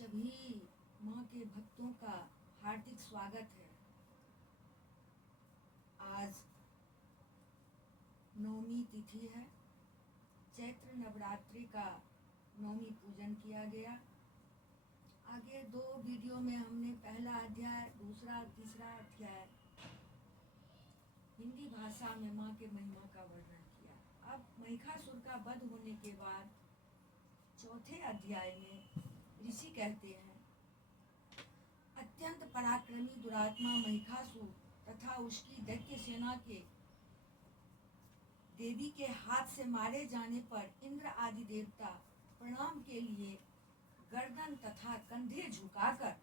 सभी माँ के भक्तों का हार्दिक स्वागत है। आज नवमी तिथि है। चैत्र नवरात्रि का नवमी पूजन किया गया। आगे दो वीडियो में हमने पहला अध्याय, दूसरा और तीसरा अध्याय हिंदी भाषा में माँ के महिमा का वर्णन किया। अब महिषासुर का वध होने के बाद चौथे अध्याय में ऋषि कहते हैं, अत्यंत पराक्रमी दुरात्मा महिषासुर तथा उसकी दैत्य सेना के देवी के हाथ से मारे जाने पर इंद्र आदि देवता प्रणाम के लिए गर्दन तथा कंधे झुकाकर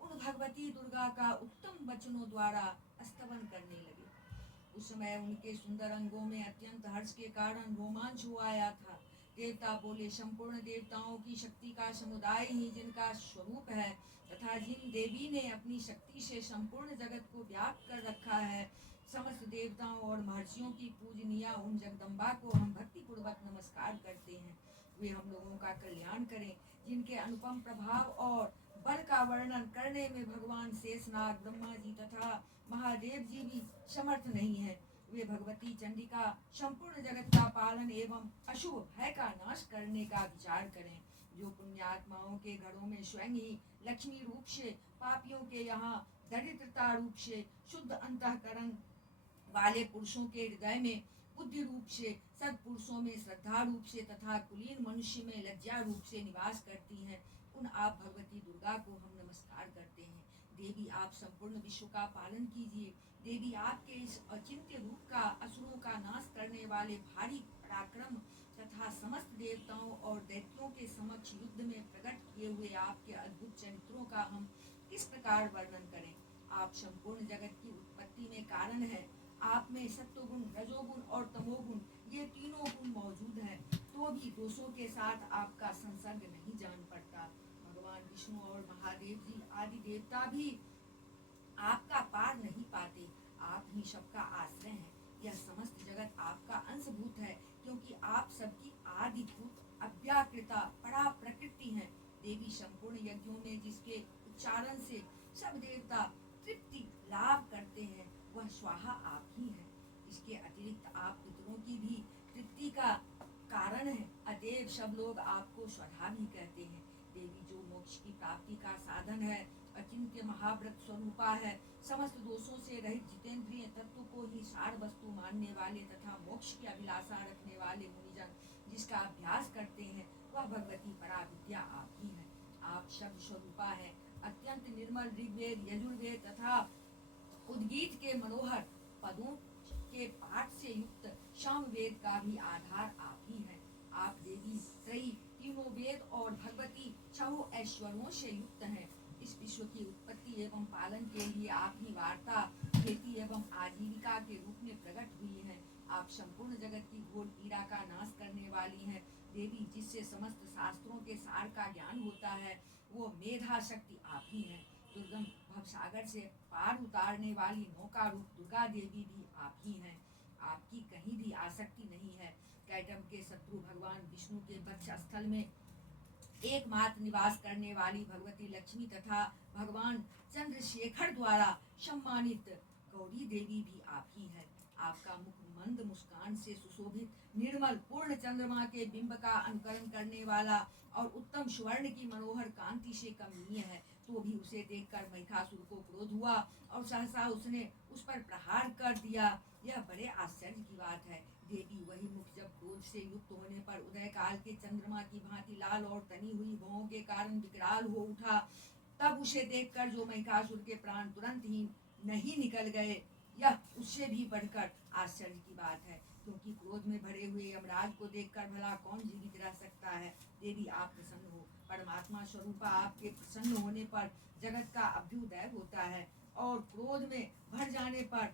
उन भगवती दुर्गा का उत्तम वचनों द्वारा स्तवन करने लगे। उस समय उनके सुंदर अंगों में अत्यंत हर्ष के कारण रोमांच हो आया था। देवता बोले, संपूर्ण देवताओं की शक्ति का समुदाय ही जिनका स्वरूप है तथा जिन देवी ने अपनी शक्ति से संपूर्ण जगत को व्याप्त कर रखा है, समस्त देवताओं और महर्षियों की पूजनीय उन जगदम्बा को हम भक्ति पूर्वक नमस्कार करते हैं। वे हम लोगों का कल्याण करें। जिनके अनुपम प्रभाव और बल का वर्णन करने में भगवान शेषनाग, ब्रह्मा जी तथा महादेव जी भी समर्थ नहीं है। वे भगवती चंडिका संपूर्ण जगत का पालन एवं अशुभ भय का नाश करने का विचार करें। जो पुण्यात्माओं के घरों में स्वयं ही लक्ष्मी रूप से, पापियों के यहाँ दरिद्रता रूप से, शुद्ध अंतःकरण वाले पुरुषों के हृदय में बुद्धि रूप से, सत्पुरुषों में श्रद्धा रूप से तथा कुलीन मनुष्य में लज्जा रूप से निवास करती हैं, उन आप भगवती दुर्गा को हम नमस्कार करते हैं। देवी, आप संपूर्ण विश्व का पालन कीजिए। देवी, आपके इस अचिंत्य रूप का असुरों का नाश करने वाले भारी पराक्रम तथा समस्त देवताओं और दैत्यों के समक्ष युद्ध में प्रकट किए हुए आपके अद्भुत चरित्रों का हम किस प्रकार वर्णन करें। आप संपूर्ण जगत की उत्पत्ति में कारण है। आप में सत्वगुण, रजोगुण और तमोगुण, ये तीनों गुण मौजूद हैं, तो भी दोषों के साथ आपका संसर्ग नहीं जान पड़ता। भगवान विष्णु और महादेव जी आदि देवता भी आपका पार नहीं पाते। आप ही सबका आश्रय हैं। यह समस्त जगत आपका अंशभूत है, क्योंकि आप सबकी आदिभूत अव्याकृता परा प्रकृति हैं। देवी, संपूर्ण यज्ञों में जिसके उच्चारण से सब देवता तृप्ति लाभ करते हैं, वह स्वाहा आप ही हैं। इसके अतिरिक्त आप पितरों की भी तृप्ति का कारण है। अतएव सब लोग आपको स्वधा भी कहते हैं। देवी, जो मोक्ष की प्राप्ति का साधन है, अचिंत्य महाव्रत स्वरूपा है, समस्त दोषों से रहित जितेंद्रिय तत्व को ही सार वस्तु मानने वाले तथा मोक्ष की अभिलाषा रखने वाले मुनिजन जिसका अभ्यास करते हैं, वह भगवती पराविद्या आप ही है। आप शब्द स्वरूपा है। अत्यंत निर्मल ऋग्वेद, यजुर्वेद तथा उद्गीत के मनोहर पदों के पाठ से युक्त सामवेद का भी आधार आप ही हैं। आप देवी त्रयी, तीनों वेद और भगवती छहों ऐश्वर्यों से युक्त हैं। इस विश्व की उत्पत्ति एवं पालन के लिए आप ही वार्ता, खेती एवं आजीविका के रूप में प्रकट हुई हैं। आप संपूर्ण जगत की घोर पीड़ा का नाश करने वाली हैं। देवी, जिससे समस्त शास्त्रों के सार का ज्ञान होता है, वो मेधा शक्ति आप ही हैं। दुर्गम भवसागर से पार उतारने वाली नौका रूप दुर्गा देवी भी आप ही हैं। आपकी कहीं भी आसक्ति नहीं है। कैटम के शत्रु भगवान विष्णु के वक्ष स्थल में एकमात्र निवास करने वाली भगवती लक्ष्मी तथा भगवान चंद्रशेखर द्वारा सम्मानित गौरी देवी भी आप ही है। आपका मुख मंद मुस्कान से सुशोभित निर्मल पूर्ण चंद्रमा के बिंब का अनुकरण करने वाला और उत्तम स्वर्ण की मनोहर कांति से कमनीय है, तो भी उसे देखकर महिषासुर को क्रोध हुआ और सहसा उसने उस पर प्रहार कर दिया। यह बड़े आश्चर्य की बात है। देवी, वही मुख जब क्रोध से युक्त होने पर उदय काल के चंद्रमा की भांति लाल और तनी हुई भौं के कारण विकराल हो उठा, तब उसे देखकर जो महिषासुर के प्राण तुरंत ही नहीं निकल गए, यह उससे भी बढ़कर आश्चर्य की बात है, क्योंकि क्रोध में भरे हुए यमराज को देखकर भला कौन जीवित रह सकता है। देवी, आप प्रसन्न हो। परमात्मा स्वरूपा आपके प्रसन्न होने पर जगत का अभ्युदय होता है और क्रोध में भर जाने पर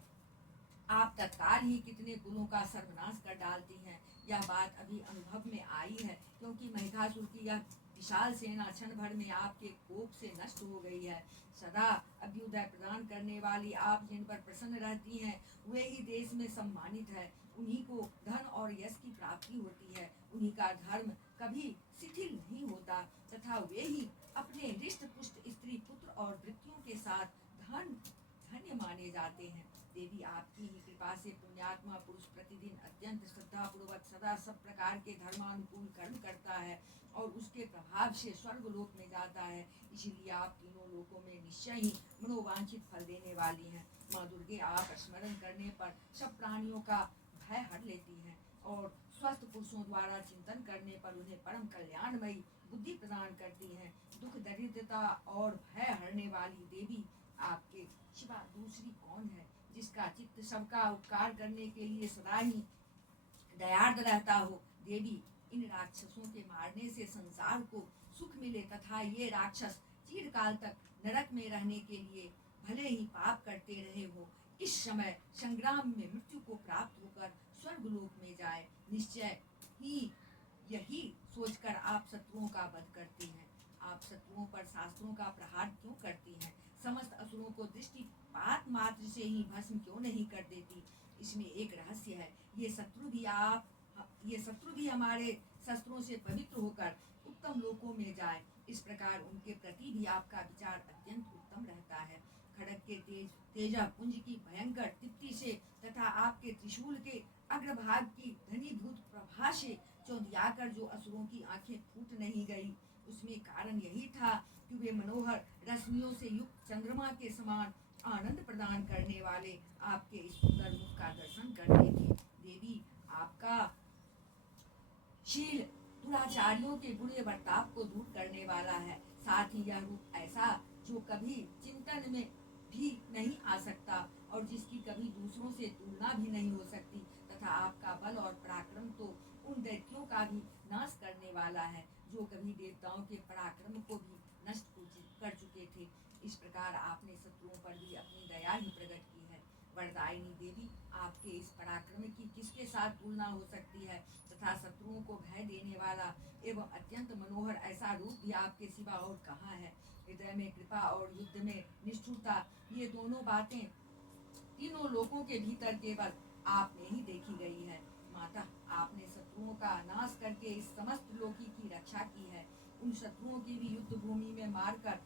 आप तत्काल ही कितने गुणों का सर्वनाश कर डालती हैं। यह बात अभी अनुभव में आई है, क्योंकि महिषासुर की यह विशाल सेना क्षण भर में आपके कोप से नष्ट हो गई है। सदा अभ्युदय प्रदान करने वाली आप जिन पर प्रसन्न रहती हैं, वे ही देश में सम्मानित है। उन्हीं को धन और यश की प्राप्ति होती है। उन्हीं का धर्म कभी शिथिल नहीं होता तथा वे ही अपने हृष्ट पुष्ट स्त्री पुत्र और वृत्तियों के साथ धन्य माने जाते हैं। देवी आपकी ही कृपा से पुण्यात्मा पुरुष प्रतिदिन अत्यंत श्रद्धा पूर्वक सदा सब प्रकार के धर्मानुकूल कर्म करता है और उसके प्रभाव से स्वर्ग लोक में जाता है। इसीलिए आप तीनों लोकों में निश्चय ही मनोवांछित फल देने वाली हैं। माँ दुर्गे आप स्मरण करने पर सब प्राणियों का भय हर लेती हैं और स्वस्थ पुरुषों द्वारा चिंतन करने पर उन्हें परम कल्याणमयी बुद्धि प्रदान करती हैं। दुख दरिद्रता और भय हरने वाली देवी आपके सिवा दूसरी कौन है जिसका चित्त सबका उपकार करने के लिए सदा ही दयार्द रहता हो। देवी इन राक्षसों के मारने से संसार को सुख मिले तथा ये राक्षस चिरकाल तक नरक में रहने के लिए भले ही पाप करते रहे हो, इस समय संग्राम में मृत्यु को प्राप्त होकर स्वर्ग लोक में जाए। निश्चय ही यही सोचकर आप शत्रुओं का वध करती हैं। आप शत्रुओं पर शास्त्रों का प्रहार क्यों करती हैं? समस्त असुरों को दृष्टिपात मात्र से ही भस्म क्यों नहीं कर देती? इसमें एक रहस्य है। ये शत्रु भी हमारे शस्त्रों से पवित्र होकर उत्तम लोकों में जाए। इस प्रकार उनके प्रति भी आपका विचार अत्यंत उत्तम रहता है। खड़ग के तेजा पुंज की भयंकर दीप्ति से तथा आपके त्रिशूल के अग्रभाग की घनीभूत प्रभा से चौंधियाकर जो असुरों की आंखें फूट नहीं गई, उसमें कारण यही था कि वे मनोहर रश्मियों से युक्त चंद्रमा के समान आनंद प्रदान करने वाले आपके इस सुंदर मुख का दर्शन करते थे। देवी आपका शील दुराचारियों के बुरे बर्ताव को दूर करने वाला है। साथ ही यह रूप ऐसा जो कभी चिंतन में भी नहीं आ सकता और जिसकी कभी दूसरों से तुलना भी नहीं हो सकती, तथा आपका बल और पराक्रम तो उन दैत्यों का भी नाश करने वाला है जो कभी देवताओं के पराक्रम को भी नष्ट कर चुके थे। इस प्रकार आपने शत्रुओं पर भी अपनी दया ही प्रकट की है। वरदायिनी देवी आपके इस पराक्रम की किसके साथ तुलना हो सकती है, तथा शत्रुओं को भय देने वाला एवं अत्यंत मनोहर ऐसा रूप भी आपके सिवा और कहाँ है। हृदय में कृपा और युद्ध में निष्ठुरता, ये दोनों बातें तीनों लोकों के भीतर केवल आप में ही देखी गई है। माता, आपने शत्रुओं का नाश करके इस समस्त लोकी की रक्षा की है। उन शत्रुओं की भी युद्ध भूमि में मारकर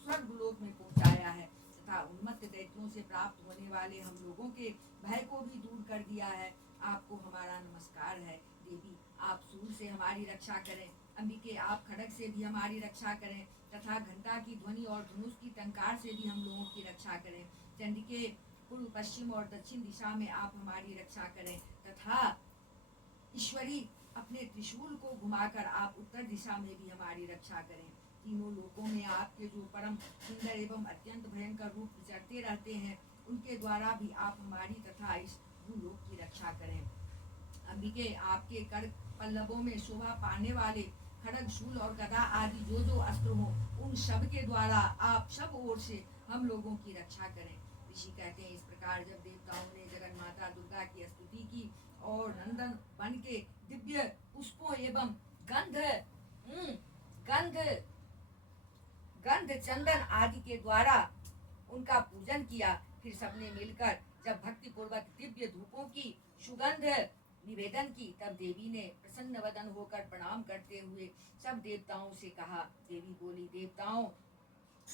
स्वर्ग लोक में पहुंचाया है तथा उन्मत्त दैत्यों से प्राप्त होने वाले हम लोगों के भय को भी दूर कर दिया है। आपको हमारा नमस्कार है। देवी आप सूर्य से हमारी रक्षा करें। अंबिके आप खड़ग से भी हमारी रक्षा करें तथा घंटा की ध्वनि और धनुष की टंकार से भी हम लोगों की रक्षा करें। चंडिके पूर्व पश्चिम और दक्षिण दिशा में आप हमारी रक्षा करें तथा ईश्वरी अपने त्रिशूल को घुमाकर आप उत्तर दिशा में भी हमारी रक्षा करें। तीनों लोकों में आपके जो परम सुंदर एवं अत्यंत भयंकर रूप विचरते रहते हैं, उनके द्वारा भी आप हमारी तथा इस भूलोक की रक्षा करें। अंबिके आपके कर पल्लवों में शोभा पाने वाले खड़ग शूल और गदा आदि जो अस्त्र हो, उन सब के द्वारा आप सब ओर से हम लोगों की रक्षा करें। ऋषि कहते हैं, इस प्रकार जब देवताओं ने जगन माता दुर्गा की स्तुति की और नंदन बन के दिव्य पुष्पों एवं गंध गंध गंध चंदन आदि के द्वारा उनका पूजन किया, फिर सबने मिलकर जब भक्ति पूर्वक दिव्य धूपों की सुगंध निवेदन की, तब देवी ने प्रसन्न वदन होकर प्रणाम करते हुए सब देवताओं से कहा। देवी बोली, देवताओं,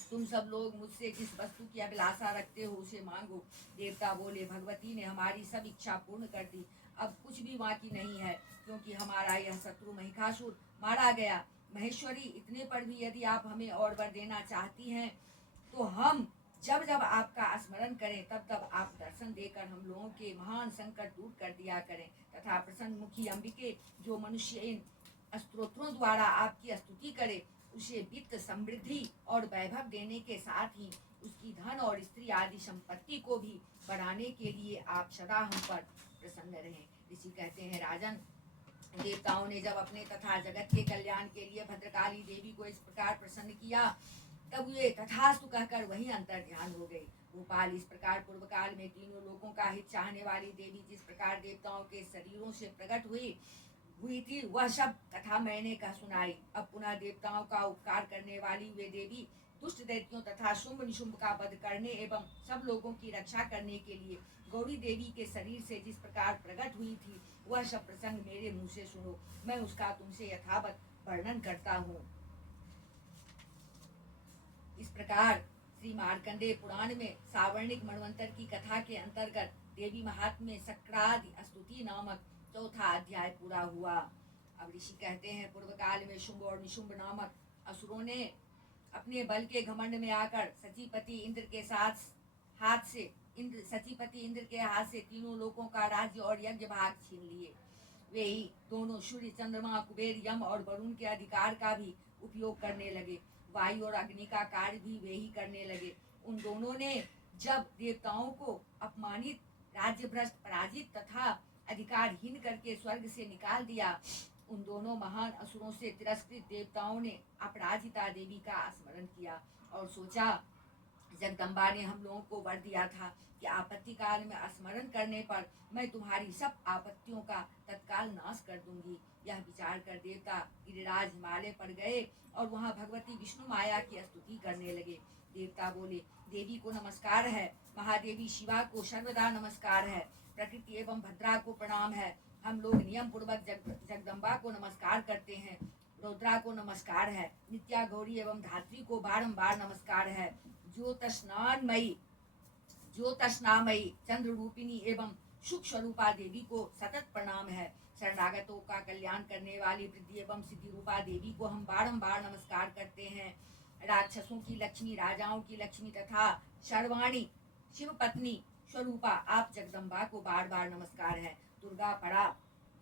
तुम सब लोग मुझसे जिस वस्तु की अभिलाषा रखते हो उसे मांगो। देवता बोले, भगवती ने हमारी सब इच्छा पूर्ण कर दी, अब कुछ भी बाकी नहीं है, क्योंकि हमारा यह शत्रु महिषासुर मारा गया। महेश्वरी, इतने पर भी यदि आप हमें और वर देना चाहती हैं तो हम जब जब आपका स्मरण करें तब तब आप दर्शन देकर हम लोगों के महान संकट दूर कर दिया करें, तथा प्रसन्न मुखी अंबिके जो मनुष्य इन स्तोत्रों द्वारा आपकी स्तुति करे, उसे वित्त समृद्धि और वैभव देने के साथ ही उसकी धन और स्त्री आदि संपत्ति को भी बढ़ाने के लिए आप सदा हम पर प्रसन्न रहें। ऋषि कहते हैं, राजन, देवताओं ने जब अपने तथा जगत के कल्याण के लिए भद्रकाली देवी को इस प्रकार प्रसन्न किया, तब वे तथास्तु कहकर वहीं अंतर ध्यान हो गई। गोपाल, इस प्रकार पूर्व काल में तीनों लोगों का हित चाहने वाली देवी जिस प्रकार देवताओं के शरीरों से प्रकट हुई थी, वह सब कथा मैंने कह सुनाई। अब पुनः देवताओं का उपकार करने वाली वे देवी दुष्ट दैत्यों तथा शुंभ निशुंभ का वध करने एवं सब लोगों की रक्षा करने के लिए गौरी देवी के शरीर से जिस प्रकार प्रकट हुई थी, वह सब प्रसंग मेरे मुंह से सुनो। मैं उसका तुमसे यथावत वर्णन करता हूँ। इस प्रकार श्री मार्कंडेय पुराण में सावर्णिक मन्वंतर की कथा के अंतर्गत देवी महात्म्य सक्रादि स्तुति नामक चौथा अध्याय पूरा हुआ। अब ऋषि कहते हैं, पूर्व काल में शुंभ और निशुंभ नामक असुरों ने अपने बल के घमंड में आकर सचीपति इंद्र के हाथ से तीनों लोकों का राज्य और यज्ञ भाग छीन लिए। वे ही दोनों सूर्य, चंद्रमा, कुबेर, यम और वरुण के अधिकार का भी उपयोग करने लगे। वायु और अग्नि का कार्य भी वे ही करने लगे। उन दोनों ने जब देवताओं को अपमानित, राज्य भ्रष्ट, पराजित तथा अधिकारहीन करके स्वर्ग से निकाल दिया, उन दोनों महान असुरों से तिरस्कृत देवताओं ने अपराजिता देवी का स्मरण किया और सोचा, जगदम्बा ने हम लोगों को वर दिया था कि आपत्ति काल में स्मरण करने पर मैं तुम्हारी सब आपत्तियों का तत्काल नाश कर दूंगी। यह विचार कर देवता गिरिराज हिमालय पर गए और वहां भगवती विष्णु माया की स्तुति करने लगे। देवता बोले, देवी को नमस्कार है, महादेवी शिवा को सर्वदा नमस्कार है, प्रकृति एवं भद्रा को प्रणाम है। हम लोग नियम पूर्वक जगदम्बा को नमस्कार करते हैं। रुद्रा को नमस्कार है, नित्या, गौरी एवं धात्री को बारंबार नमस्कार है। ज्योतस्नामयी चंद्र रूपिणी एवं सुख स्वरूपा देवी को सतत प्रणाम है। शरणागतों का कल्याण करने वाली वृद्धि एवं सिद्धि रूपा देवी को हम बारंबार नमस्कार करते हैं। राक्षसों की लक्ष्मी, राजाओं की लक्ष्मी तथा सर्वाणी शिव पत्नी स्वरूपा आप जगदम्बा को बार बार नमस्कार है। दुर्गा परा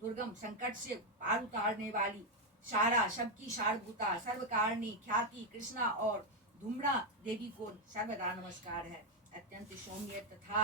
दुर्गम संकट से पार उतारने वाली, सारा सबकी सारभूता, सर्वकारिणी, ख्याति, कृष्णा और धूम्रा देवी को सर्वदा नमस्कार है। अत्यंत सौम्य तथा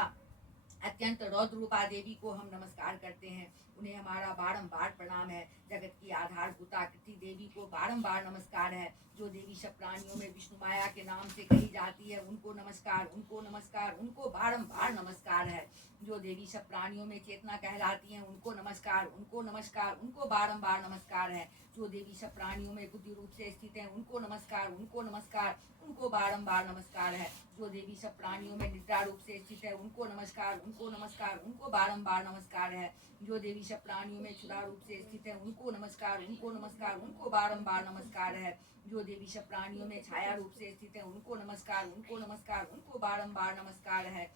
अत्यंत रौद्र रूपा देवी को हम नमस्कार करते हैं, उन्हें हमारा बारंबार प्रणाम है। जगत की आधारभूता कृति देवी को बारंबार नमस्कार है। जो देवी सब प्राणियों में विष्णु माया के नाम से कही जाती है, उनको नमस्कार, उनको नमस्कार, उनको बारंबार नमस्कार है। जो देवी सब प्राणियों में चेतना कहलाती हैं, उनको नमस्कार, उनको नमस्कार, उनको बारंबार नमस्कार है। जो देवी सब प्राणियों में बुद्धि रूप से स्थित हैं, उनको नमस्कार, उनको नमस्कार, उनको बारंबार नमस्कार है। जो देवी सब प्राणियों में निद्रा रूप से स्थित है, उनको नमस्कार, उनको नमस्कार, उनको बारंबार नमस्कार है। जो देवी सब प्राणियों में क्षुधा रूप से स्थित है, उनको नमस्कार, उनको नमस्कार, उनको बारंबार नमस्कार है। जो देवी सब प्राणियों में छाया रूप से स्थित है, उनको नमस्कार, उनको नमस्कार, उनको बारंबार नमस्कार है।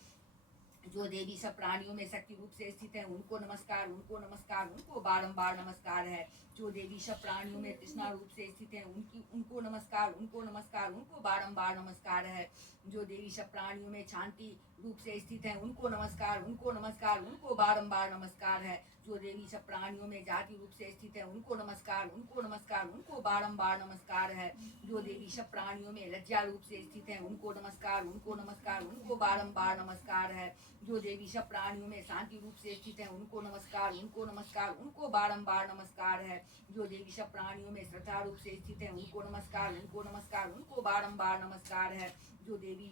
जो देवी सब प्राणियों में शक्ति रूप से स्थित है, उनको नमस्कार, उनको नमस्कार, उनको बारंबार नमस्कार है। जो देवी सब प्राणियों में तृष्णा रूप से स्थित है, उनको नमस्कार, उनको नमस्कार, उनको बारंबार नमस्कार है। जो देवी सब प्राणियों में शांति रूप से स्थित है, उनको नमस्कार, उनको नमस्कार, उनको बारंबार नमस्कार है। जो देवी सब प्राणियों में जाति रूप से स्थित है, उनको नमस्कार, उनको नमस्कार, उनको बारंबार नमस्कार है। जो देवी सब प्राणियों में लज्जा रूप से स्थित है, उनको नमस्कार, उनको नमस्कार, उनको बारंबार नमस्कार है। जो देवी सब प्राणियों में शांति रूप से स्थित है, उनको नमस्कार, उनको नमस्कार, उनको बारंबार नमस्कार है। जो देवी सब प्राणियों में श्रद्धा रूप से स्थित है, उनको नमस्कार, उनको नमस्कार, उनको बारंबार नमस्कार है। जो देवी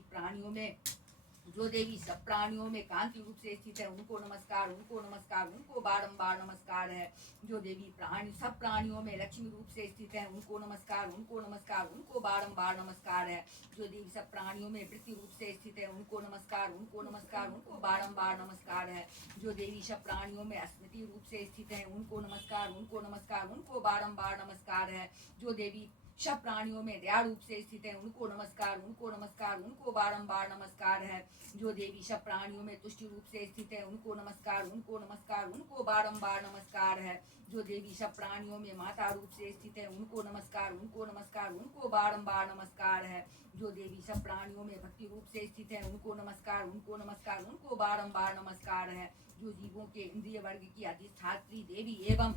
सब प्राणियों में कांति रूप से स्थित है, उनको नमस्कार, उनको नमस्कार, उनको बारंबार नमस्कार है। जो देवी सब प्राणियों में लक्ष्मी रूप से स्थित है, उनको नमस्कार, उनको नमस्कार, उनको बारंबार नमस्कार है। जो देवी सब प्राणियों में वृत्ति रूप से स्थित है, उनको नमस्कार, उनको नमस्कार, उनको बारंबार नमस्कार है। जो देवी सब प्राणियों में स्मृति रूप से स्थित है, उनको नमस्कार, उनको नमस्कार, उनको बारंबार नमस्कार है। जो देवी सब प्राणियों में दया रूप से स्थित है, उनको नमस्कार, उनको नमस्कार, उनको बारंबार नमस्कार है। जो देवी सब प्राणियों में तुष्टि रूप से स्थित है, उनको नमस्कार, उनको नमस्कार, उनको बारंबार नमस्कार है। जो देवी सब प्राणियों में माता रूप से स्थित है, उनको नमस्कार, उनको नमस्कार, उनको बारंबार नमस्कार है। जो देवी सब प्राणियों में भक्ति रूप से स्थित है, उनको नमस्कार, उनको नमस्कार, उनको बारंबार नमस्कार है। जो जीवों के इंद्रिय वर्ग की अधिष्ठात्री देवी एवं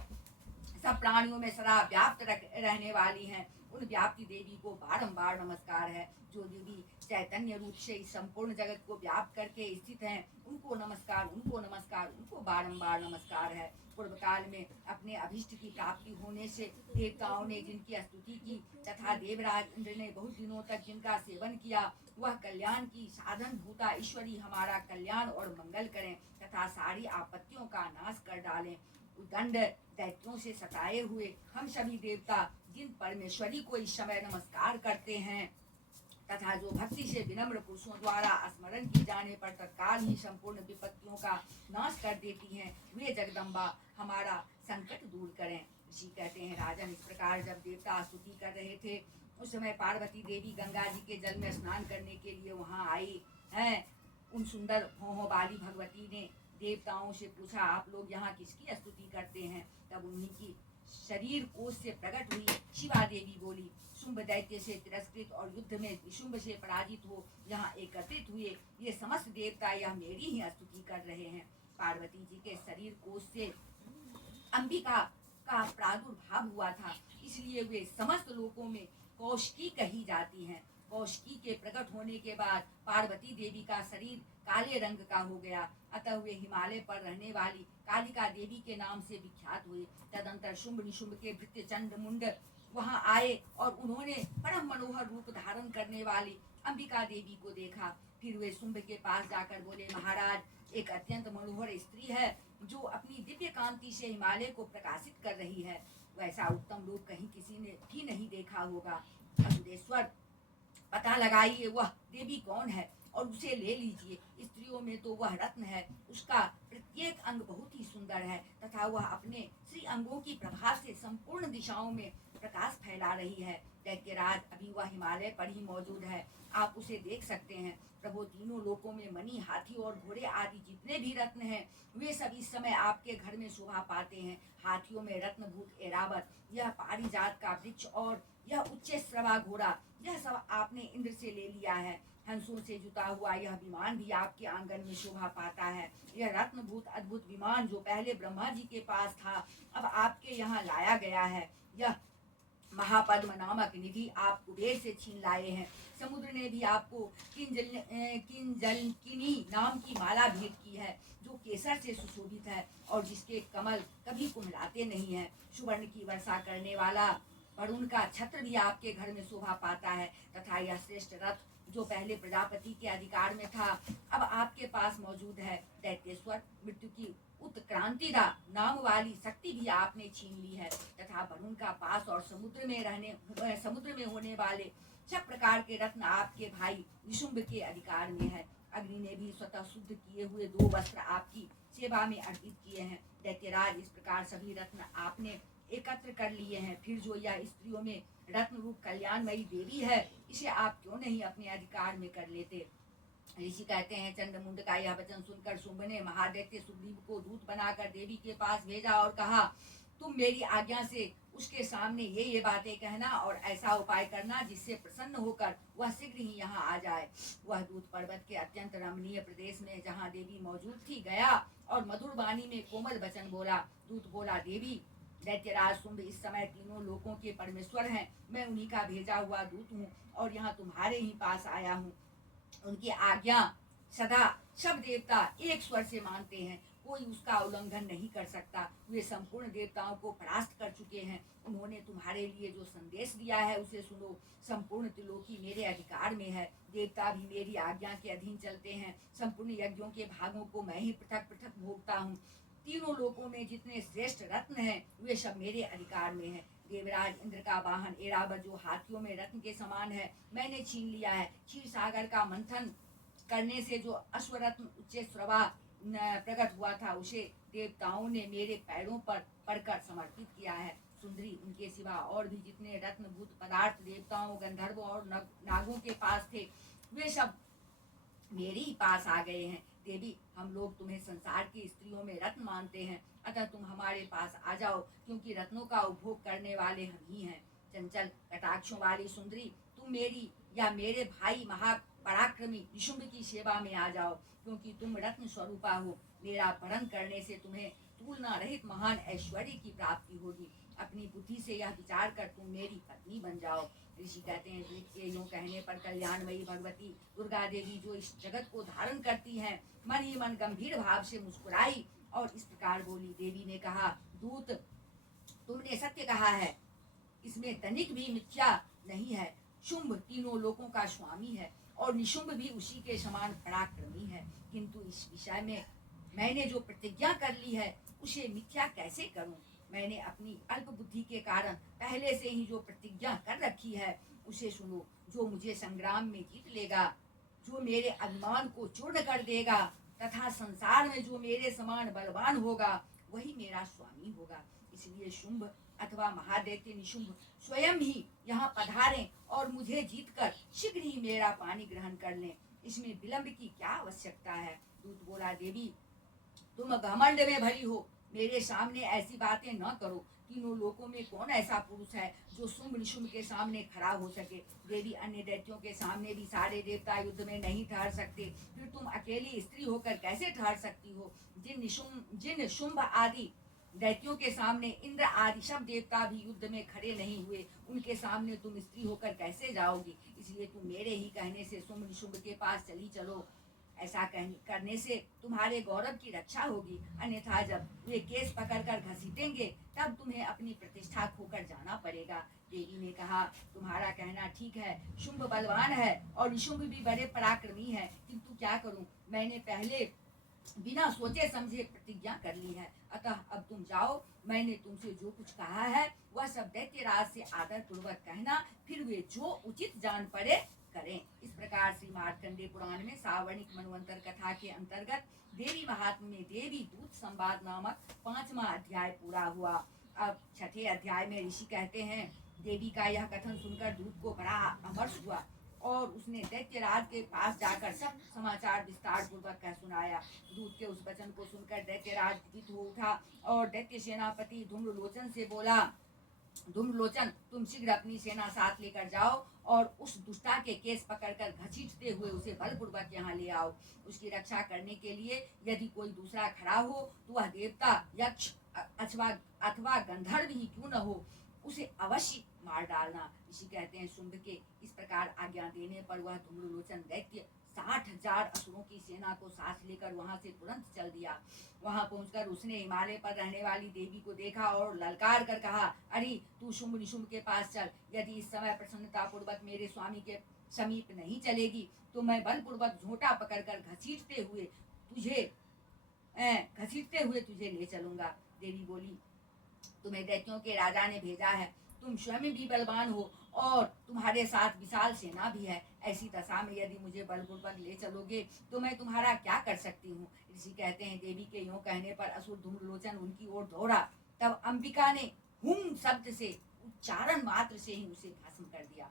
सब प्राणियों में सदा व्याप्त रहने वाली हैं, उन व्याप्ति देवी को बारंबार नमस्कार है। जो देवी चैतन्य रूप से इस संपूर्ण जगत को व्याप्त करके स्थित हैं, उनको नमस्कार, उनको नमस्कार, उनको बारंबार नमस्कार है। पूर्व काल में अपने अभिष्ट की प्राप्ति होने से देवताओं ने जिनकी स्तुति की तथा देवराज इंद्र ने बहुत दिनों तक जिनका सेवन किया, वह कल्याण की साधन भूता ईश्वरी हमारा कल्याण और मंगल करें तथा सारी आपत्तियों का नाश कर डालें। उदंड दैत्यों से सताए हुए हम सभी देवता जिन परमेश्वरी को इस समय नमस्कार करते हैं तथा जो भक्ति से विनम्र पुरुषों द्वारा स्मरण की जाने पर तत्काल ही संपूर्ण विपत्तियों का नाश कर देती हैं, वे जगदम्बा हमारा संकट दूर करें। ऋषि कहते हैं राजन, इस प्रकार जब देवता स्तुति कर रहे थे उस समय पार्वती देवी गंगा जी के जल में स्नान करने के लिए वहां आई हैं। उन सुंदर भौहों वाली भगवती ने देवताओं से पूछा, आप लोग यहाँ किसकी स्तुति करते हैं? तब उन्हीं की शरीर कोष से प्रकट हुई शिवा देवी बोली, शुंभ दैत्य से तिरस्कृत और युद्ध में निशुंभ से पराजित हो यहाँ एकत्रित हुए ये समस्त देवता यह मेरी ही स्तुति कर रहे हैं। पार्वती जी के शरीर कोष से अंबिका का प्रादुर्भाव हुआ था, इसलिए वे समस्त लोकों में कौशिकी कही जाती हैं। कौशिकी के प्रकट होने के बाद पार्वती देवी का शरीर काले रंग का हो गया, अतः वे हिमालय पर रहने वाली कालिका देवी के नाम से विख्यात हुए। तदंतर शुंभ निशुंभ के भृत्य चंड मुंड वहां आए और उन्होंने परम मनोहर रूप धारण करने वाली अंबिका देवी को देखा। फिर वे शुंभ के पास जाकर बोले, महाराज, एक अत्यंत मनोहर स्त्री है जो अपनी दिव्य कांति से हिमालय को प्रकाशित कर रही है। वैसा उत्तम रूप कहीं किसी ने भी नहीं देखा होगा। असुरेश्वर, पता लगाइए वह देवी कौन है और उसे ले लीजिए। स्त्रियों में तो वह रत्न है, उसका प्रत्येक अंग बहुत ही सुंदर है तथा वह अपने श्री अंगों की प्रभा से संपूर्ण दिशाओं में प्रकाश फैला रही है। दैत्यराज, अभी वह हिमालय पर ही मौजूद है, आप उसे देख सकते हैं। प्रभु, तीनों लोकों में मणि, हाथी और घोड़े आदि जितने भी रत्न हैं वे सब इस समय आपके घर में शोभा पाते हैं। हाथियों में रत्नभूत ऐरावत, यह पारिजात का वृक्ष और यह उच्च श्रवा घोड़ा, यह सब आपने इंद्र से ले लिया है। हंसों से जुता हुआ यह विमान भी आपके आंगन में शोभा पाता है। यह रत्नभूत अद्भुत विमान जो पहले ब्रह्मा जी के पास था अब आपके यहाँ लाया गया है। यह महापद्म नामक निधि आप कुबेर से छीन लाए हैं। समुद्र ने भी आपको किंजलकिनी नाम की माला भेंट की है जो केसर से सुशोभित है और जिसके कमल कभी कुम्हलाते नहीं है। सुवर्ण की वर्षा करने वाला वरुण का छत्र भी आपके घर में शोभा पाता है तथा यह श्रेष्ठ रथ जो पहले प्रजापति के अधिकार में था अब आपके पास मौजूद है। दैत्येश्वर, मृत्यु की उत्क्रांतिदा नाम वाली शक्ति भी आपने छीन ली है तथा वरुण का पास और समुद्र में होने वाले सब प्रकार के रत्न आपके भाई निशुंभ के अधिकार में है। अग्नि ने भी स्वतः शुद्ध किए हुए 2 वस्त्र आपकी सेवा में अर्पित किए हैं। दैत्यराज, इस प्रकार सभी रत्न आपने एकत्र कर लिए हैं। फिर जो यह स्त्रियों में रत्न रूप कल्याणमयी देवी है इसे आप क्यों नहीं अपने अधिकार में कर लेते? ऋषि कहते हैं, चंद्रमुंड का यह वचन सुनकर शुंभ ने महादैत्य सुग्रीव को दूत बनाकर देवी के पास भेजा और कहा, तुम मेरी आज्ञा से उसके सामने ये बातें कहना और ऐसा उपाय करना जिससे प्रसन्न होकर वह शीघ्र ही यहाँ आ जाए। वह दूत पर्वत के अत्यंत रमणीय प्रदेश में जहाँ देवी मौजूद थी गया और मधुर वाणी में कोमल वचन बोला। दूत बोला, देवी, दैत्यराज शुंभ इस समय तीनों लोकों के परमेश्वर हैं। मैं उन्हीं का भेजा हुआ दूत हूँ और यहाँ तुम्हारे ही पास आया हूँ। उनकी आज्ञा सदा सब देवता एक स्वर से मानते हैं, कोई उसका उल्लंघन नहीं कर सकता। वे संपूर्ण देवताओं को परास्त कर चुके हैं। उन्होंने तुम्हारे लिए जो संदेश दिया है उसे सुनो। संपूर्ण त्रिलोकी मेरे अधिकार में है। देवता भी मेरी आज्ञा के अधीन चलते हैं। संपूर्ण यज्ञों के भागों को मैं ही पृथक पृथक भोगता हूँ। तीनों लोकों में जितने श्रेष्ठ रत्न हैं वे सब मेरे अधिकार में हैं। देवराज इंद्र का वाहन ऐरावत जो हाथियों में रत्न के समान है मैंने छीन लिया है। क्षीर सागर का मंथन करने से जो अश्वरत्न उच्च श्रवा प्रकट हुआ था उसे देवताओं ने मेरे पैरों पर पड़कर समर्पित किया है। सुंदरी, उनके सिवा और भी जितने रत्नभूत पदार्थ देवताओं, गंधर्वों और नागों के पास थे वे सब मेरे ही पास आ गए हैं। देवी, हम लोग तुम्हें संसार की स्त्रियों में रत्न मानते हैं, अतः तुम हमारे पास आ जाओ क्योंकि रत्नों का उपभोग करने वाले हम ही हैं। चंचल कटाक्षों वाली सुंदरी, तुम मेरी या मेरे भाई महापराक्रमी निशुंभ की सेवा में आ जाओ क्योंकि तुम रत्न स्वरूपा हो। मेरा अपहरण करने से तुम्हें तुलना रहित महान ऐश्वर्य की प्राप्ति होगी। अपनी बुद्धि से यह विचार कर तुम मेरी पत्नी बन जाओ। ऋषि कहते हैं, दूत के यूं कहने पर कल्याणमयी भगवती दुर्गा देवी जो इस जगत को धारण करती हैं मन ही मन गंभीर भाव से मुस्कुराई और इस प्रकार बोली। देवी ने कहा, दूत, तुमने सत्य कहा है, इसमें तनिक भी मिथ्या नहीं है। शुंभ तीनों लोकों का स्वामी है और निशुंभ भी उसी के समान पराक्रमी है, किंतु इस विषय में मैंने जो प्रतिज्ञा कर ली है उसे मिथ्या कैसे करूं? मैंने अपनी अल्प बुद्धि के कारण पहले से ही जो प्रतिज्ञा कर रखी है उसे सुनो। जो मुझे संग्राम में जीत लेगा, जो मेरे अभिमान को चूर्ण कर देगा तथा संसार में जो मेरे समान बलवान होगा वही मेरा स्वामी होगा। इसलिए शुंभ अथवा महादैत्य निशुंभ स्वयं ही यहाँ पधारें और मुझे जीतकर शीघ्र ही मेरा पानी ग्रहण कर लें, इसमें विलंब की क्या आवश्यकता है। दूत बोला, देवी तुम घमंड में भरी हो, मेरे सामने ऐसी बातें न करो। तीनों लोकों में कौन ऐसा पुरुष है जो शुंभ निशुंभ के सामने खड़ा हो सके। देवी, अन्य दैत्यों के सामने भी सारे देवता युद्ध में नहीं ठहर सकते, फिर तुम अकेली स्त्री होकर कैसे ठहर सकती हो। जिन शुंभ आदि दैत्यों के सामने इंद्र आदि सब देवता भी युद्ध में खड़े नहीं हुए, उनके सामने तुम स्त्री होकर कैसे जाओगी। इसलिए तुम मेरे ही कहने से शुंभ निशुंभ के पास चली चलो। ऐसा करने से तुम्हारे गौरव की रक्षा होगी, अन्यथा जब वे केस पकड़कर घसीटेंगे तब तुम्हें अपनी प्रतिष्ठा खोकर जाना पड़ेगा। देवी ने कहा, तुम्हारा कहना ठीक है, शुंभ बलवान है और निशुंभ भी बड़े पराक्रमी है, किंतु क्या करूं, मैंने पहले बिना सोचे समझे प्रतिज्ञा कर ली है। अतः अब तुम जाओ, मैंने तुमसे जो कुछ कहा है वह सब दैत्यराज से आदर पूर्वक कहना, फिर वे जो उचित जान पड़े करें। इस प्रकार श्री मार्कंडेय पुराण में सावर्णिक मनवंतर कथा के अंतर्गत देवी महात्म्य में देवी दूत संवाद नामक 5वां अध्याय पूरा हुआ। अब 6ठे अध्याय में ऋषि कहते हैं, देवी का यह कथन सुनकर दूत को बड़ा अमर्ष हुआ और उसने दैत्यराज के पास जाकर सब समाचार विस्तार पूर्वक कह सुनाया। दूत के उस वचन को सुनकर दैत्यराज कुपित हो उठा और दैत्य सेनापति धूम्रलोचन से बोला, धूम्रलोचन, तुम शीघ्र अपनी सेना साथ लेकर जाओ और उस दुष्टा के केस पकड़कर घसीटते हुए उसे बलपूर्वक यहाँ ले आओ। उसकी रक्षा करने के लिए यदि कोई दूसरा खड़ा हो तो वह देवता, यक्ष अथवा गंधर्व ही क्यों न हो, उसे अवश्य मार डालना। ऋषि कहते हैं, शुंभ के इस प्रकार आज्ञा देने पर वह धूम्रलोचन दैत्य 60,000 असुरों की सेना को साथ लेकर वहां से तुरंत चल दिया। वहां पहुंचकर उसने हिमालय पर रहने वाली देवी को देखा और ललकार कर कहा, अरे तू शुंभ निशुंभ के पास चल, यदि इस समय प्रसन्नता पूर्वक मेरे स्वामी के समीप नहीं चलेगी तो मैं बलपूर्वक झोंटा पकड़कर घसीटते हुए तुझे ले चलूंगा। देवी बोली, तुम्हें दैत्यों के राजा ने भेजा है, तुम स्वयं भी बलवान हो और तुम्हारे साथ विशाल सेना भी है। ऐसी दशा में यदि मुझे बलपूर्वक ले चलोगे तो मैं तुम्हारा क्या कर सकती हूँ। ऋषि कहते हैं, देवी के यूं कहने पर असुर धूम्रलोचन उनकी ओर दौड़ा। तब अंबिका ने हुम शब्द से उच्चारण मात्र से ही उसे भस्म कर दिया।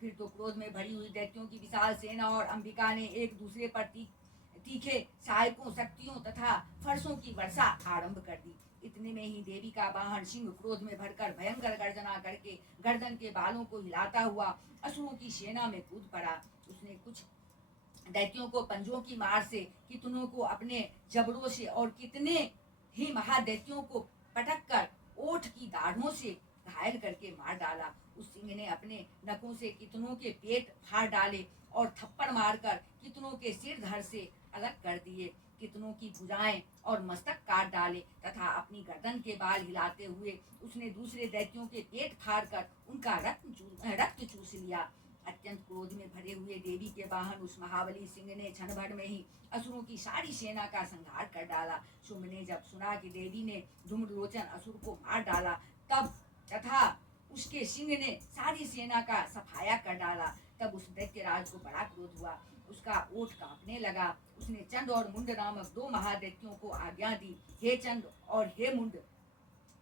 फिर तो क्रोध में भरी हुई दैत्यों की विशाल सेना और अंबिका ने एक दूसरे पर तीखे सहायकों, शक्तियों तथा फरसों की वर्षा आरंभ कर दी। इतने में ही देवी का वाहन सिंह क्रोध में भरकर भयंकर गर्जना करके गर्दन के बालों को हिलाता हुआ असुरों की सेना में कूद पड़ा। उसने कुछ दैत्यों को पंजों की मार से, कितनों को अपने जबड़ों से और कितने ही महादैत्यों को पटक कर ओठ की दाढ़ों से घायल करके मार डाला। उस सिंह ने अपने नखों से कितनों के पेट फाड़ डाले और थप्पड़ मारकर कितनों के सिर धड़ से अलग कर दिए। कितनों की भुजाएं और मस्तक काट डाले तथा अपनी गर्दन के बाल हिलाते हुए उसने दूसरे दैत्यों के पेट फाड़कर उनका रक्त चूस लिया। अत्यंत क्रोध में भरे हुए देवी के वाहन उस महाबली सिंह ने क्षण भर में ही असुरों की सारी सेना का संहार कर डाला। शुंभ ने जब सुना कि देवी ने धूम्रलोचन असुर को मार डाला तब तथा उसके सिंह ने सारी सेना का सफाया कर डाला, तब उस दैत्यराज को बड़ा क्रोध हुआ। उसका ओठ कांपने लगा। उसने चंड और मुंड नामक 2 महादैत्यों को आज्ञा दी, हे चंड और हे मुंड,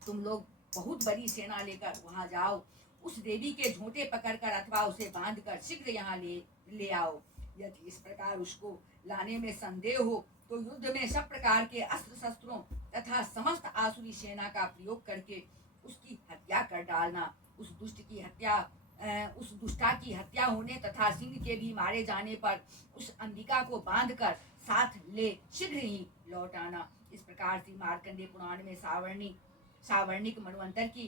तुम लोग बहुत बड़ी सेना लेकर वहां जाओ। उस देवी के झोंटे पकड़कर अथवा उसे बांधकर शीघ्र यहाँ ले आओ। यदि इस प्रकार उसको लाने में संदेह हो तो युद्ध में सब प्रकार के अस्त्र शस्त्रों तथा समस्त आसुरी सेना का प्रयोग करके उसकी हत्या कर डालना। उस दुष्टा की हत्या होने तथा सिंह के भी मारे जाने पर उस अंबिका को बांधकर साथ ले शीघ्र ही लौट आना। इस प्रकार से मार्कंडेय पुराण में सावर्णिक मनवंतर की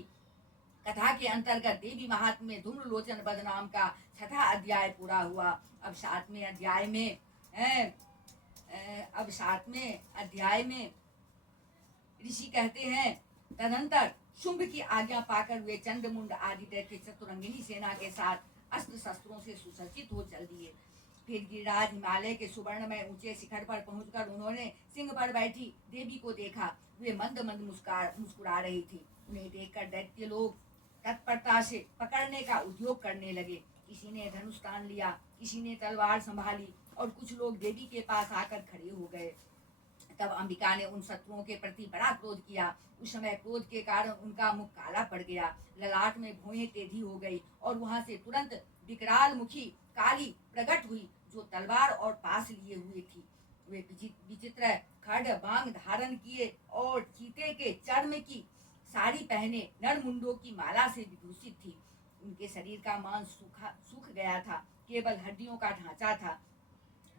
कथा के अंतर्गत देवी महात्म्य में धूम्रलोचन वध नाम का 6ठा अध्याय पूरा हुआ। अब 7वें अध्याय में ऋषि कहते हैं, तदंतर शुंभ की आज्ञा पाकर वे चंडमुंड आदि दैत्य चतुरंगिनी सेना के साथ अस्त्र शस्त्रों से सुसज्जित हो चल दिए। फिर गिरिराज हिमालय के सुवर्ण में ऊंचे शिखर पर पहुंचकर उन्होंने सिंह पर बैठी देवी को देखा। वे मंद मंद मुस्कुरा रही थी। उन्हें देखकर दैत्य लोग तत्परता से पकड़ने का उद्योग करने लगे। किसी ने धनुष तान लिया, किसी ने तलवार संभाली और कुछ लोग देवी के पास आकर खड़े हो गए। तब अंबिका ने उन शत्रुओं के प्रति बड़ा क्रोध किया। उस समय क्रोध के कारण उनका मुख काला पड़ गया, ललाट में भौहें टेढ़ी हो गई और वहां से तुरंत विकराल मुखी काली प्रकट हुई, जो तलवार और पास लिए हुए थी। वे विचित्र खड्ग बांग धारण किए और चीते के चर्म की साड़ी पहने नरमुंडों की माला से विभूषित थी। उनके शरीर का मांस सूख गया था, केवल हड्डियों का ढांचा था,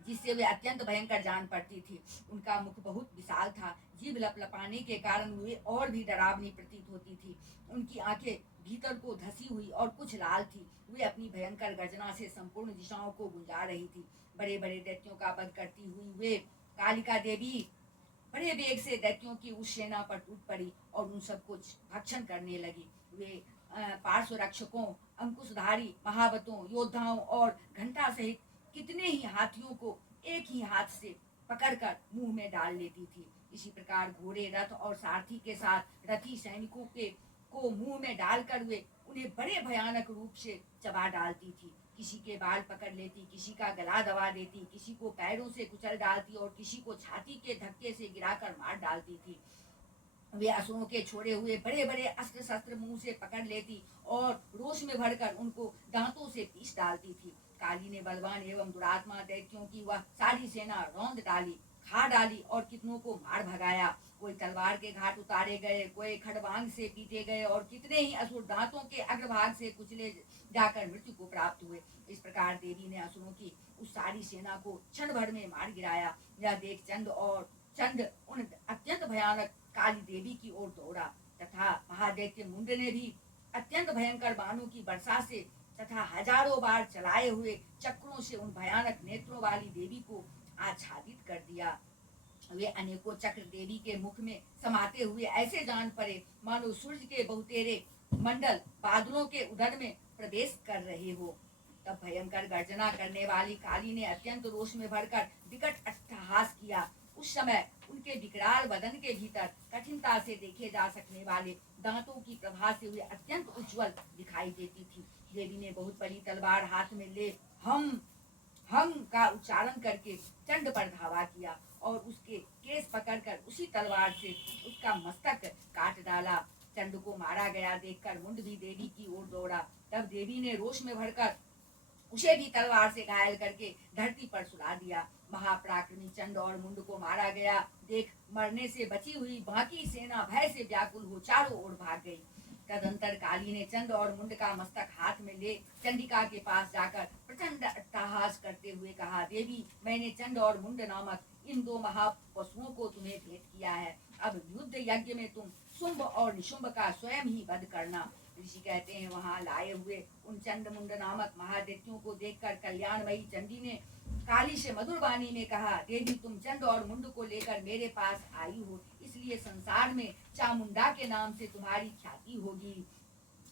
जिससे वे अत्यंत भयंकर जान पड़ती थी। उनका मुख बहुत विशाल था, जीभ लपलपाने के कारण वे और भी डरावनी प्रतीत होती थी। उनकी आंखें भीतर को धसी हुई और कुछ लाल थी। वे अपनी भयंकर गर्जना से संपूर्ण दिशाओं को गुंजा रही थी। बड़े बड़े दैत्यों का वध करती हुई वे कालिका देवी बड़े वेग से दैत्यों की उस सेना पर टूट पड़ी और उन सबको भक्षण करने लगी। वे पार्श्व रक्षकों, अंकुशधारी महावतों, योद्धाओं और घंटा सहित कितने ही हाथियों को एक ही हाथ से पकड़कर मुंह में डाल लेती थी। इसी प्रकार घोड़े, रथ और सारथी के साथ रथी सैनिकों के को मुंह में डालकर वे उन्हें बड़े भयानक रूप से चबा डालती थी। किसी के बाल पकड़ लेती, किसी का गला दबा देती, किसी को पैरों से कुचल डालती और किसी को छाती के धक्के से गिराकर मार डालती थी। वे असुरों के छोड़े हुए बड़े बड़े अस्त्र शस्त्र मुंह से पकड़ लेती और रोष में भरकर उनको दांतों से पीस डालती थी। काली ने बलवान एवं दुरात्मा दैत्यों की वह सारी सेना रौंद डाली, खा डाली और कितनों को मार भगाया। कोई तलवार के घाट उतारे गए, कोई खड़बांग से पीटे गए और कितने ही असुर दांतों के अग्रभाग से कुचले जाकर मृत्यु को प्राप्त हुए। इस प्रकार देवी ने असुरों की उस सारी सेना को क्षण भर में मार गिराया। यह देख चंड उन अत्यंत भयानक काली देवी की ओर दौड़ा तथा महादैत्य मुंड ने भी अत्यंत भयंकर बाणों की वर्षा से तथा हजारों बार चलाए हुए चक्रों से उन भयानक नेत्रों वाली देवी को आच्छादित कर दिया। वे अनेकों चक्र देवी के मुख में समाते हुए ऐसे जान पड़े मानो सूर्य के बहुतेरे मंडल बादलों के उदर में प्रवेश कर रहे हो। तब भयंकर गर्जना करने वाली काली ने अत्यंत रोष में भरकर विकट अट्टहास किया। उस समय उनके विकराल बदन के भीतर कठिनता से देखे जा सकने वाले दांतों की प्रभा से वे अत्यंत उज्जवल दिखाई देती थी। देवी ने बहुत बड़ी तलवार हाथ में ले हम का उच्चारण करके चंड पर धावा किया और उसके केस पकड़कर उसी तलवार से उसका मस्तक काट डाला। चंड को मारा गया देखकर मुंड भी देवी की ओर दौड़ा। तब देवी ने रोष में भरकर उसे भी तलवार से घायल करके धरती पर सुला दिया। महापराक्रमी चंड और मुंड को मारा गया देख मरने से बची हुई बाकी सेना भय से व्याकुल हो चारों ओर भाग गई। तदंतर काली ने चंड और मुंड का मस्तक हाथ में ले चंडिका के पास जाकर प्रचंड अट्टहास करते हुए कहा, देवी, मैंने चंड और मुंड नामक इन दो महापशुओं को तुम्हें भेंट किया है। अब युद्ध यज्ञ में तुम शुंभ और निशुंभ का स्वयं ही वध करना। ऋषि कहते हैं, वहां लाए हुए उन चंड मुंड नामक महादैत्यों को देखकर कल्याणमयी चंडी ने काली से मधुर वाणी में कहा, देवी, तुम चंड और मुंड को लेकर मेरे पास आई हो, इसलिए संसार में चामुंडा के नाम से तुम्हारी ख्याति होगी।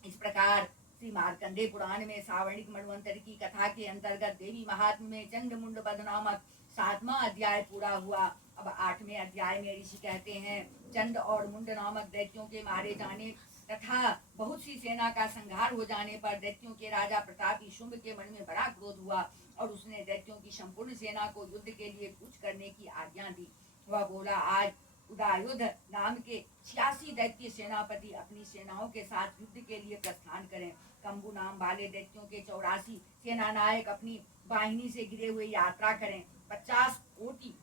इस प्रकार श्री मार्कंडेय पुराण में सावर्णिक मन्वंतर की कथा के अंतर्गत देवी महात्म्य में चंड मुंड वध नामक 7वां अध्याय पूरा हुआ। अब 8वें अध्याय में ऋषि कहते हैं, चंड और मुंड नामक दैत्यों के मारे जाने तथा बहुत सी सेना का संहार हो जाने पर दैत्यों के राजा प्रतापी शुंभ के मन में बड़ा क्रोध हुआ और उसने दैत्यों की संपूर्ण सेना को युद्ध के लिए कूच करने की आज्ञा दी। वह बोला, आज उदायुध नाम के 86 दैत्य सेनापति अपनी सेनाओं के साथ युद्ध के लिए प्रस्थान करें। कंबु नाम वाले दैत्यों के 84 सेना नायक अपनी वाहिनी से घिरे हुए यात्रा करें। 50 कोटि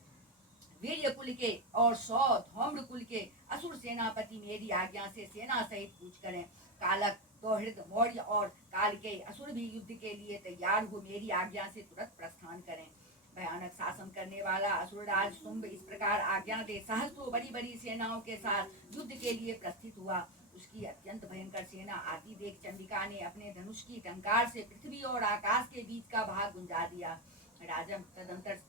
वीर्य कुल के और 100 धौम्र कुल के असुर सेनापति मेरी आज्ञा से सेना सहित कूच करें। कालक, तौहिद, मौर्य और काल के असुर भी युद्ध के लिए तैयार हो मेरी आज्ञा से तुरंत प्रस्थान करें। भयानक शासन करने वाला असुरराज शुंभ इस प्रकार आज्ञा दे सहस्त्रों बड़ी बड़ी सेनाओं के साथ युद्ध के लिए प्रस्थित हुआ। उसकी अत्यंत भयंकर सेना आती देख चंडिका ने अपने धनुष की टंकार से पृथ्वी और आकाश के बीच का भाग गुंजा दिया। राजन तदंतर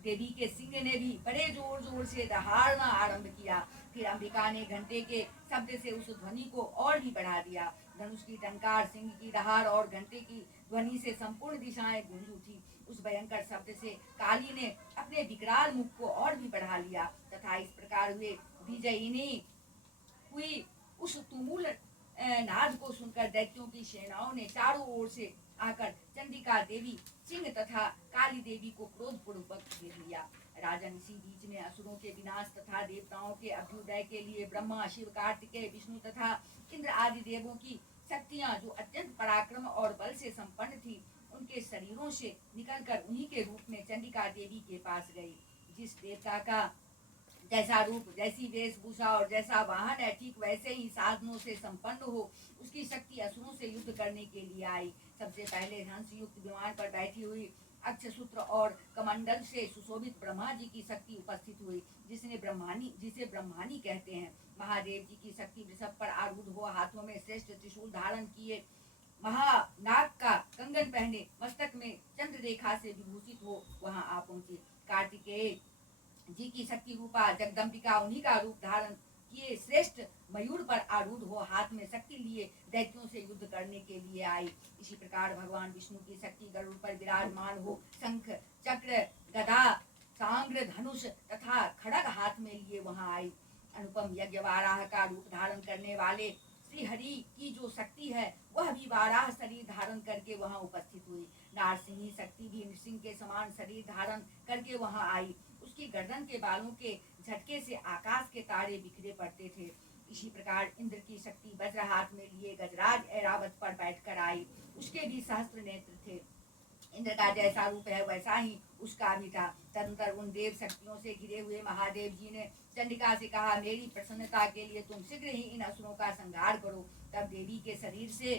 देवी के सिंह ने भी बड़े जोर जोर से दहाड़ना आरंभ किया। फिर अंबिका ने घंटे के शब्द से उस ध्वनि को और भी बढ़ा दिया। धनुष की टंकार, सिंह की दहाड़ और घंटे की ध्वनि से संपूर्ण दिशाएं गूंज उठी। उस भयंकर शब्द से काली ने अपने विकराल मुख को और भी बढ़ा लिया तथा इस प्रकार वे विजयिनी हुई। उस तुमुल नाद को सुनकर दैत्यों की सेनाओं ने चारों ओर से आकर चंडिका देवी, सिंह तथा काली देवी को क्रोधपूर्वक घेर लिया। राजन, इसी बीच में असुरों के विनाश तथा देवताओं के अभ्युदय के लिए ब्रह्मा, शिव, कार्तिकेय, विष्णु तथा इंद्र आदि देवों की शक्तियां, जो अत्यंत पराक्रम और बल से संपन्न थी, उनके शरीरों से निकलकर उन्हीं के रूप में चंडिका देवी के पास गई। जिस देवता का जैसा रूप, जैसी वेशभूषा और जैसा वाहन है, ठीक वैसे ही साधनों से संपन्न हो, उसकी शक्ति असुरों से युद्ध करने के लिए आई। सबसे पहले हंस युक्त विमान पर बैठी हुई अक्षसूत्र और कमंडल से सुशोभित ब्रह्मा जी की शक्ति उपस्थित हुई, जिसे ब्रह्मानी कहते हैं। महादेव जी की शक्ति वृषभ पर आरूढ़ हो, हाथों में श्रेष्ठ त्रिशूल धारण किए, महानाग का कंगन पहने, मस्तक में चंद्र रेखा से विभूषित हो वहां आ पहुंची। कार्तिकेय जी की शक्ति रूपा जगदम्बिका उन्हीं का रूप धारण किए श्रेष्ठ मयूर पर आरूढ़ हो, हाथ में शक्ति लिए दैत्यों से युद्ध करने के लिए आई। इसी प्रकार भगवान विष्णु की शक्ति गरुड़ पर विराजमान हो, शंख, चक्र, गदा, सांग्र, धनुष तथा खड़ग हाथ में लिए वहां आई। अनुपम यज्ञ वाराह का रूप धारण करने वाले श्री हरि की जो शक्ति है, वह भी वाराह शरीर धारण करके वहां उपस्थित हुई। नारसिंही शक्ति भी नृसिंह के समान शरीर धारण करके वहां आई। उसकी गर्दन के बालों के झटके से आकाश के तारे बिखरे पड़ते थे। इसी प्रकार इंद्र की शक्ति वज्र हाथ में लिए गजराज ऐरावत पर बैठकर आई। उसके भी सहस्त्र नेत्र थे। इंद्र का जैसा रूप है वैसा ही उसका भी था। तदंतर उन देव शक्तियों से घिरे हुए महादेव जी ने चंडिका से कहा, मेरी प्रसन्नता के लिए तुम शीघ्र ही इन असुरों का संहार करो। तब देवी के शरीर से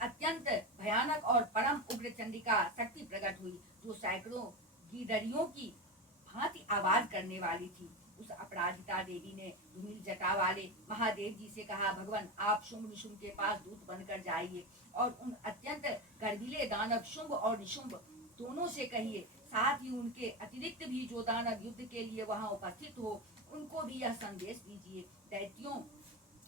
अत्यंत भयानक और परम उग्र चंडिका शक्ति प्रकट हुई, जो सैकड़ों गीदड़ियों की भांति आवाज करने वाली थी। उस अपराजिता देवी ने धूमिल जटा वाले महादेव जी से कहा, भगवान आप शुंभ निशुंभ के पास दूत बनकर जाइए और उन अत्यंत गर्विले दानव शुंभ और निशुंभ दोनों से कहिए, साथ ही उनके अतिरिक्त भी जो दानव युद्ध के लिए वहां उपस्थित हो, उनको भी यह संदेश दीजिए, दैत्यों,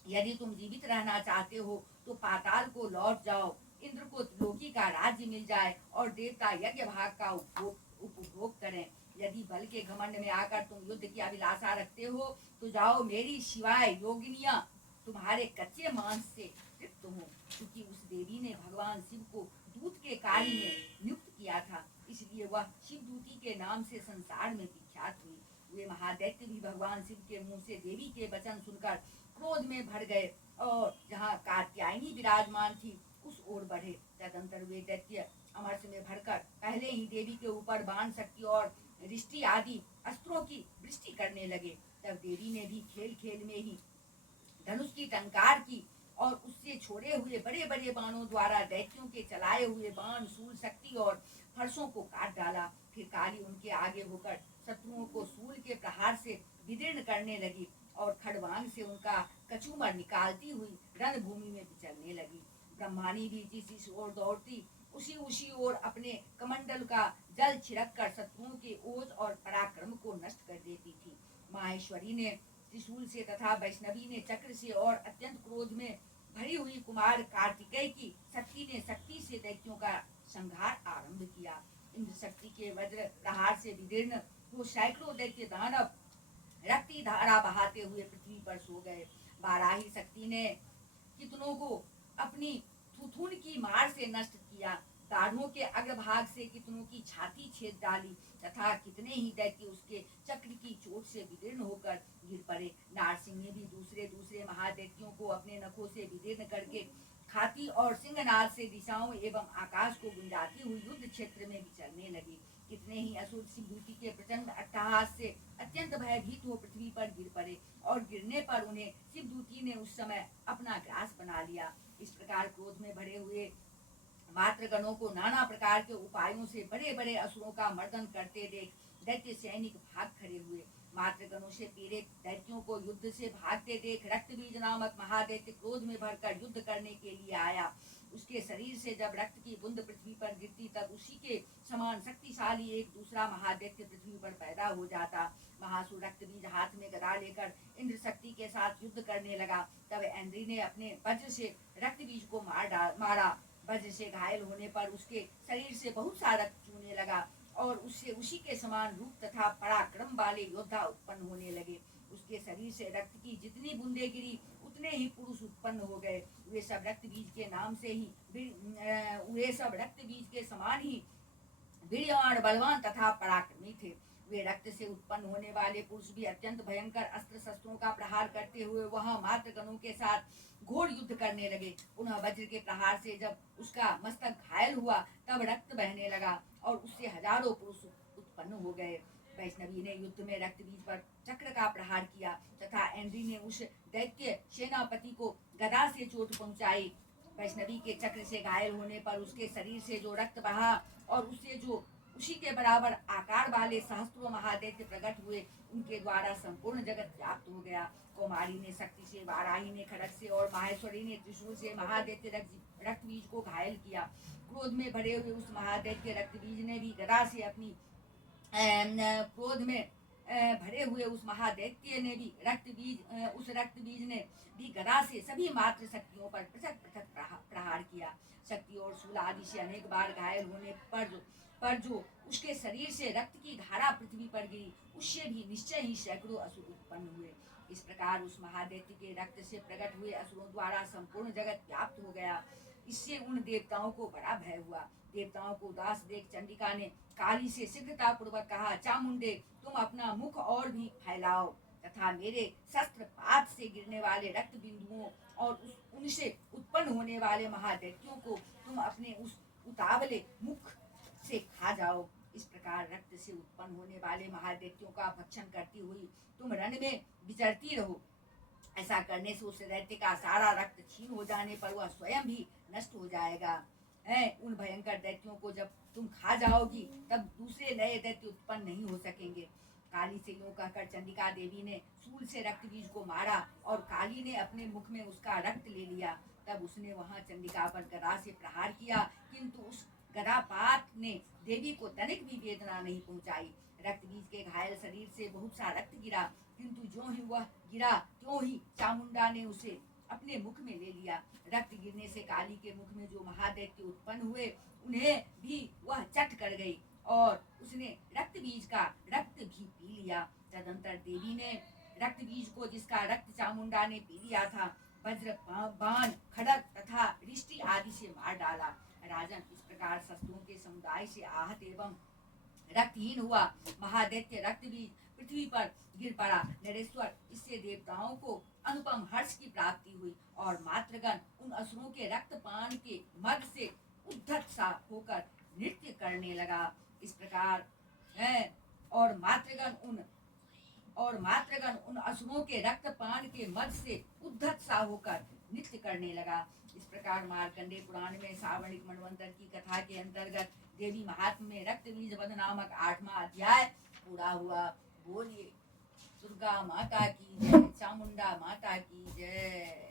यदि तुम जीवित रहना चाहते हो तो पाताल को लौट जाओ, इंद्र को त्रिलोकी का राज्य मिल जाए और देवता यज्ञ भाग का उपभोग करें। यदि बल के घमंड में आकर तुम युद्ध की अभिलाषा रखते हो तो जाओ, मेरी शिवाय योगिनियां तुम्हारे कच्चे मांस से तृप्त हो। क्योंकि उस देवी ने भगवान शिव को दूत के कार्य में नियुक्त किया था, इसलिए वह शिवदूती के नाम से संसार में विख्यात हुई। वे महादैत्य भी भगवान शिव के मुंह से देवी के वचन सुनकर क्रोध में भर गए और जहाँ कात्यायनी विराजमान थी उस ओर बढ़े। तदंतर वे दैत्य अमरस में भरकर पहले ही देवी के ऊपर बाण शक्ति और रिष्टि आदि अस्त्रों की वृष्टि करने लगे। तब देवी ने भी खेल खेल में ही धनुष की टंकार की और उससे छोड़े हुए बड़े बड़े बाणों द्वारा दैत्यों के चलाए हुए बाण, शूल, शक्ति और फरसों को काट डाला। फिर काली उनके आगे होकर शत्रुओं को शूल के प्रहार से विदीर्ण करने लगी और खड़वांग से उनका कचूमर निकालती हुई रणभूमि में विचरने लगी। ब्रह्मानी भी जिस ओर दौड़ती उसी ओर अपने कमंडल का जल छिड़क कर शत्रुओं के ओज और पराक्रम को नष्ट कर देती थी। माहेश्वरी ने त्रिशूल से तथा वैष्णवी ने चक्र से और अत्यंत क्रोध में भरी हुई कुमार कार्तिकेय की शक्ति ने शक्ति से दैत्यों का संहार आरंभ किया। इंद्र शक्ति के वज्र प्रहार से विदीर्ण वो सैकड़ों दैत्य दानव रक्ति धारा बहाते हुए पृथ्वी पर सो गए। बाराही शक्ति ने कितनों को अपनी थुथुन की मार से नष्ट किया, दाढ़ों के अग्रभाग से कितनों की छाती छेद डाली तथा कितने ही दैत्य उसके चक्र की चोट से विदीर्ण होकर गिर पड़े। नारसिंह ने भी दूसरे दूसरे महादैत्यों को अपने नखों से विदीर्ण करके खाती और सिंहनाद से दिशाओं एवं आकाश को गुंजाती हुई युद्ध क्षेत्र में विचरने लगी। कितने ही असुर शिवदूती के प्रचंड अट्टहास से अत्यंत भयभीत हो पृथ्वी पर गिर पड़े और गिरने पर उन्हें शिवदूती ने उस समय अपना ग्रास बना लिया। इस प्रकार क्रोध में भरे हुए मातृगणों को नाना प्रकार के उपायों से बड़े बड़े असुरों का मर्दन करते देख दैत्य सैनिक भाग खड़े हुए। मातृगणों से पीड़ित दैत्यों को युद्ध से भागते देख रक्तबीज नामक महादैत्य क्रोध में भरकर युद्ध करने के लिए आया। उसके शरीर से जब रक्त की बूंद पृथ्वी पर गिरती तब उसी के समान शक्तिशाली एक दूसरा महादैत्य पृथ्वी पर पैदा हो जाता। महासुर रक्तबीज हाथ में गदा लेकर इंद्र शक्ति के साथ युद्ध करने लगा। तब इंद्र ने अपने वज्र से रक्तबीज को मारा। वज्र से घायल होने पर उसके शरीर से बहुत सा रक्त चूने लगा और उससे उसी के समान रूप तथा पराक्रम वाले योद्धा उत्पन्न होने लगे। उसके शरीर से रक्त की जितनी बूंदें गिरी उतने ही पुरुष उत्पन्न हो गए। वे सब रक्त बीज के नाम से ही वे सब रक्त बीज के समान ही वीर्यवान, बलवान तथा पराक्रमी थे। वे रक्त से उत्पन्न होने वाले पुरुष भी अत्यंत भयंकर अस्त्र शस्त्रों का प्रहार करते हुए वहां मात्र गणों के साथ घोर युद्ध करने लगे। पुनः वज्र के प्रहार से जब उसका मस्तक घायल हुआ तब रक्त बहने लगा और उससे हजारों पुरुष उत्पन्न हो गए। वैष्णवी ने युद्ध में रक्त बीज पर चक्र का प्रहार किया तथा एंड्री ने उस दैत्य सेनापति को गदा से चोट पहुंचाई। वैष्णवी के चक्र से घायल होने पर उसके शरीर से जो रक्त बहा और उससे जो उसी के बराबर आकार वाले सहस्त्रों महादैत्य प्रकट हुए, उनके द्वारा संपूर्ण जगत व्याप्त हो गया। कुमारी ने शक्ति से, वाराही ने खड़ग से और माहेश्वरी ने त्रिशूल से महादैत्य रक्त बीज को घायल किया। क्रोध में भरे हुए उस महादैत्य रक्त बीज ने भी गदा से अपनी क्रोध में भरे हुए उस महादैत्य ने भी उस रक्त बीज ने भी गदा से सभी मात्र शक्तियों पर पृथक पृथक प्रहार किया। शक्ति और शूल आदि से अनेक बार घायल होने पर जो उसके शरीर से रक्त की धारा पृथ्वी पर गिरी, उससे भी निश्चय ही सैकड़ों असुर उत्पन्न हुए। इस प्रकार उस महादैत्य के रक्त से प्रकट हुए असुरों द्वारा संपूर्ण जगत व्याप्त हो गया। इससे उन देवताओं को बड़ा भय हुआ। देवताओं को उदास देख चंडिका ने काली से शीघ्रता पूर्वक कहा, चामुंडे, तुम अपना मुख और भी फैलाओ तथा मेरे शस्त्र पात से गिरने वाले रक्त बिंदुओं और उनसे उत्पन्न होने वाले महादैत्यों को तुम अपने उस उतावले मुख से खा जाओ। इस प्रकार रक्त से उत्पन्न होने वाले महादैत्यों का भक्षण करती हुई तुम रण में विचरती रहो। ऐसा करने से उस दैत्य का सारा रक्त क्षीण हो जाने पर वह स्वयं भी नष्ट हो जाएगा। उन भयंकर दैत्यों को जब तुम खा जाओगी तब दूसरे नए दैत्य उत्पन्न नहीं हो सकेंगे। काली से यूं कहकर चंडिका देवी ने शूल से रक्त बीज को मारा और काली ने अपने मुख में उसका रक्त ले लिया। तब उसने वहां चंडिका पर गदा से प्रहार किया, किंतु उस गदापात ने देवी को तनिक भी वेदना नहीं पहुंचाई। रक्त बीज के घायल शरीर से बहुत सा रक्त गिरा, किंतु जो ही वह गिरा त्यों ही चामुंडा ने उसे अपने मुख में ले लिया। रक्त गिरने से काली के मुख में जो महादैत्य उत्पन्न हुए उन्हें भी वह चट कर गई और उसने रक्त बीज का रक्त भी पी लिया। तदंतर देवी ने रक्त बीज को, जिसका रक्त चामुंडा ने पी लिया था, वज्र, बाण, खड़ग तथा रिष्टि आदि से मार डाला। राजन, इस प्रकार शस्त्रों के समुदाय से आहत एवं रक्तहीन हुआ महादैत्य रक्त बीज पृथ्वी पर गिर पड़ा। नरेश्वर, इससे देवताओं को अनुपम हर्ष की प्राप्ति हुई और मात्रगण उन असुरों के रक्तपान के मद से उद्धत सा होकर नृत्य करने लगा। इस प्रकार है और मात्रगण उन असुरों के रक्तपान के मद से उद्धत सा होकर नृत्य करने लगा। इस प्रकार मार्कंडेय पुराण में सावर्णिक मनवंतर की कथा के अंतर्गत देवी महात्म्य में रक्त बीज वध नामक 8वां अध्याय पूरा हुआ। बोलिए दुर्गा माता की जय, चामुंडा माता की जय।